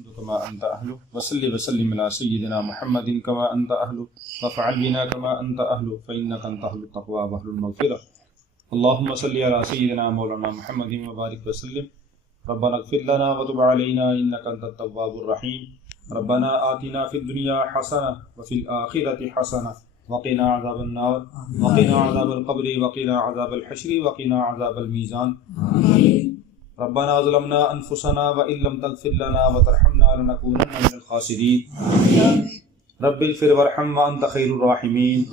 الحمد كما أنت أهله وصل وسلم على سيدنا محمد كما أنت أهله وفعل بنا كما أنت أهله فإنك أنت أهل التقوى وأهل المغفرة. اللهم صل على سيدنا مولانا محمد وبارك وسلم. ربنا اغفر لنا وتب علينا إنك أنت التواب الرحيم. ربنا آتنا في الدنيا حسنة وفي الآخرة حسنة وقنا عذاب النار وقنا عذاب القبر وقنا عذاب الحشر وقنا عذاب الميزان. ربنا ظلمنا أنفسنا وإن لم تغفر لنا وترحمنا لنكونن من الخاسرين. رب اغفر وارحم وأنت خير الراحمين.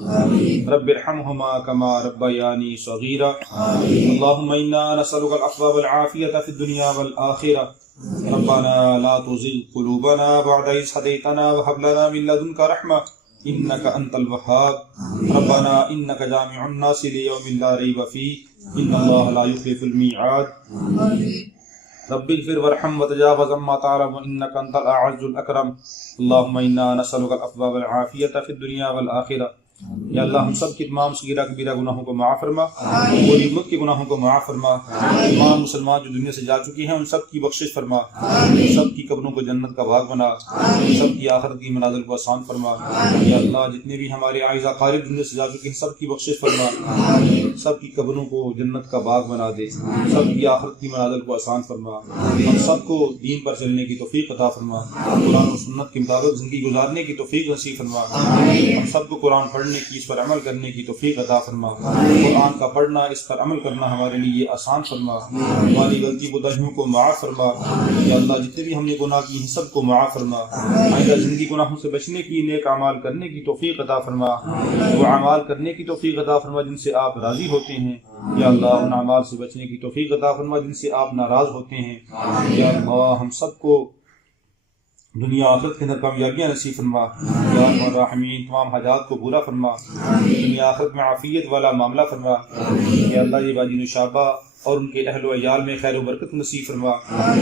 رب ارحمهما كما ربياني صغيرا. اللهم إنا نسألك العفو والعافية في الدنيا والآخرة. ربنا لا تزغ قلوبنا بعد إذ هديتنا وهب لنا من لدنك رحمة إنك أنت الوهاب. ربنا إنك جامع الناس ليوم لا ريب فيه إن الله لا يخلف الميعاد. رب اغفر وارحم وتجاوز عما تعلم إنك أنت الأعز الأكرم. اللهم إنا نسألك العفو والعافية في الدنيا والآخرة. یا اللہ ہم سب کی تمام صغیرہ کبیرہ گناہوں کو معاف فرما، پوری امت کے گناہوں کو معاف فرما، تمام مسلمان جو دنیا سے جا چکی ہیں ان سب کی بخشش فرما، سب کی قبروں کو جنت کا باغ بنا، سب کی آخرت کی منازل کو آسان فرما. یا اللہ جتنے بھی ہمارے اعزاء قارب دنیا سے جا چکے ہیں سب کی بخشش فرما، سب کی قبروں کو جنت کا باغ بنا دے، سب کی آخرت کی منازل کو آسان فرما. ہم سب کو دین پر چلنے کی توفیق عطا فرما، قرآن و سنت کے مطابق زندگی گزارنے کی توفیق نصیب فرما. ہم سب کو قرآن پڑھنے کی، اس پر عمل کرنے کی توفیق عطا فرما. قرآن کا پڑھنا، اس پر عمل کرنا ہمارے لیے آسان فرما. ہماری غلطی کوتاہیوں کو معاف فرما. یا اللہ جتنے بھی ہم نے گناہ کی ہیں سب کو معاف فرما. آئندہ زندگی گناہوں سے بچنے کی، نیک اعمال کرنے کی توفیق عطا فرما. وہ اعمال کرنے کی توفیق عطا فرما جن سے آپ راضی ہوتے ہیں. یا اللہ ان اعمال سے بچنے کی توفیق عطا فرما جن سے آپ ناراض ہوتے ہیں. یا اللہ ہم سب کو دنیا آخرت کے اندر کامیابیاں نصیب فرما. یا ارحم الراحمین تمام حاجات کو پورا فرما، دنیا آخرت میں عافیت والا معاملہ فرما. یا اللہ یہ باجی نشابہ اور ان کے اہل و عیال میں خیر و برکت نصیب فرما.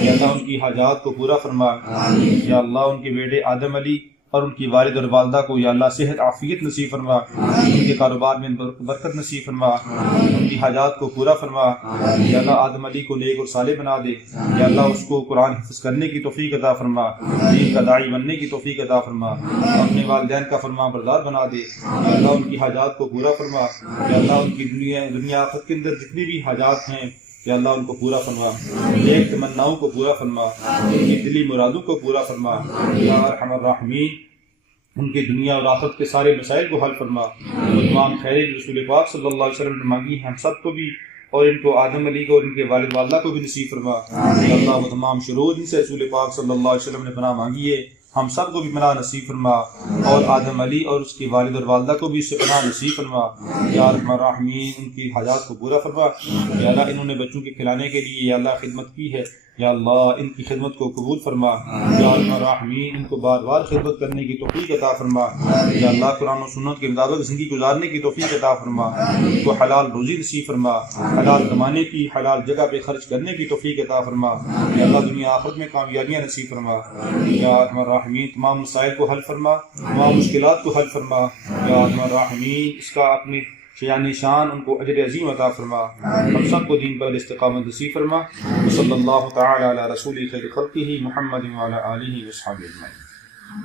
یا اللہ ان کی حاجات کو پورا فرما. یا اللہ ان کے بیٹے آدم علی اور ان کی والد اور والدہ کو یا اللہ صحت عافیت نصیب فرما، ان کے کاروبار میں برکت نصیب فرما، ان کی حاجات کو پورا فرما. یا اللہ آدم علی کو نیک اور صالح بنا دے. یا اللہ اس کو قرآن حفظ کرنے کی توفیق عطا فرما، دین کا داعی بننے کی توفیق عطا فرما، اپنے والدین کا فرما بردار بنا دے. یا اللہ ان کی حاجات کو پورا فرما. یا اللہ ان کی دنیا آخرت کے اندر جتنی بھی حاجات ہیں یا اللہ ان کو پورا فرما، نیک تمناؤں کو پورا فرما، ان کی دلی مرادوں کو پورا فرما. یا ارحم الراحمین ان کے دنیا اور آخرت کے سارے مسائل کو حل فرما. وہ تمام خیریں جو رسول پاک صلی اللہ علیہ وسلم نے مانگی ہیں ہم سب کو بھی اور ان کو آدم علی کو اور ان کے والد والدہ کو بھی نصیب فرما. یا اللہ وہ تمام شرور جن سے رسول پاک صلی اللہ علیہ وسلم نے پناہ مانگی ہے ہم سب کو بھی پناہ نصیب فرما، اور آدم علی اور اس کے والد اور والدہ کو بھی اس سے پناہ نصیب فرما. یا ارحم الراحمین ان کی حاجات کو پورا فرما. یا اللہ انہوں نے بچوں کے کھلانے کے لیے یا اللہ خدمت کی ہے، یا اللہ ان کی خدمت کو قبول فرما. یا ارحم الراحمین ان کو بار بار خدمت کرنے کی توفیق عطا فرما. یا اللہ قرآن و سنت کے مطابق زندگی گزارنے کی توفیق عطا فرما. ان کو حلال روزی نصیب فرما، حلال کمانے کی، حلال جگہ پہ خرچ کرنے کی توفیق عطا فرما. یا اللہ دنیا آخرت میں کامیابیاں نصیب فرما. یا ارحم الراحمین تمام مسائل کو حل فرما، تمام مشکلات کو حل فرما. یا ارحم الراحمین اس کا اپنے شیان شان ان کو اجر عظیم عطا فرما. ہم سب کو دین پر استقامت نصیب فرما. صلی اللہ تعالی علی رسول خیر خلقہ محمد وعلی آلہ وصحبہ اجمعین.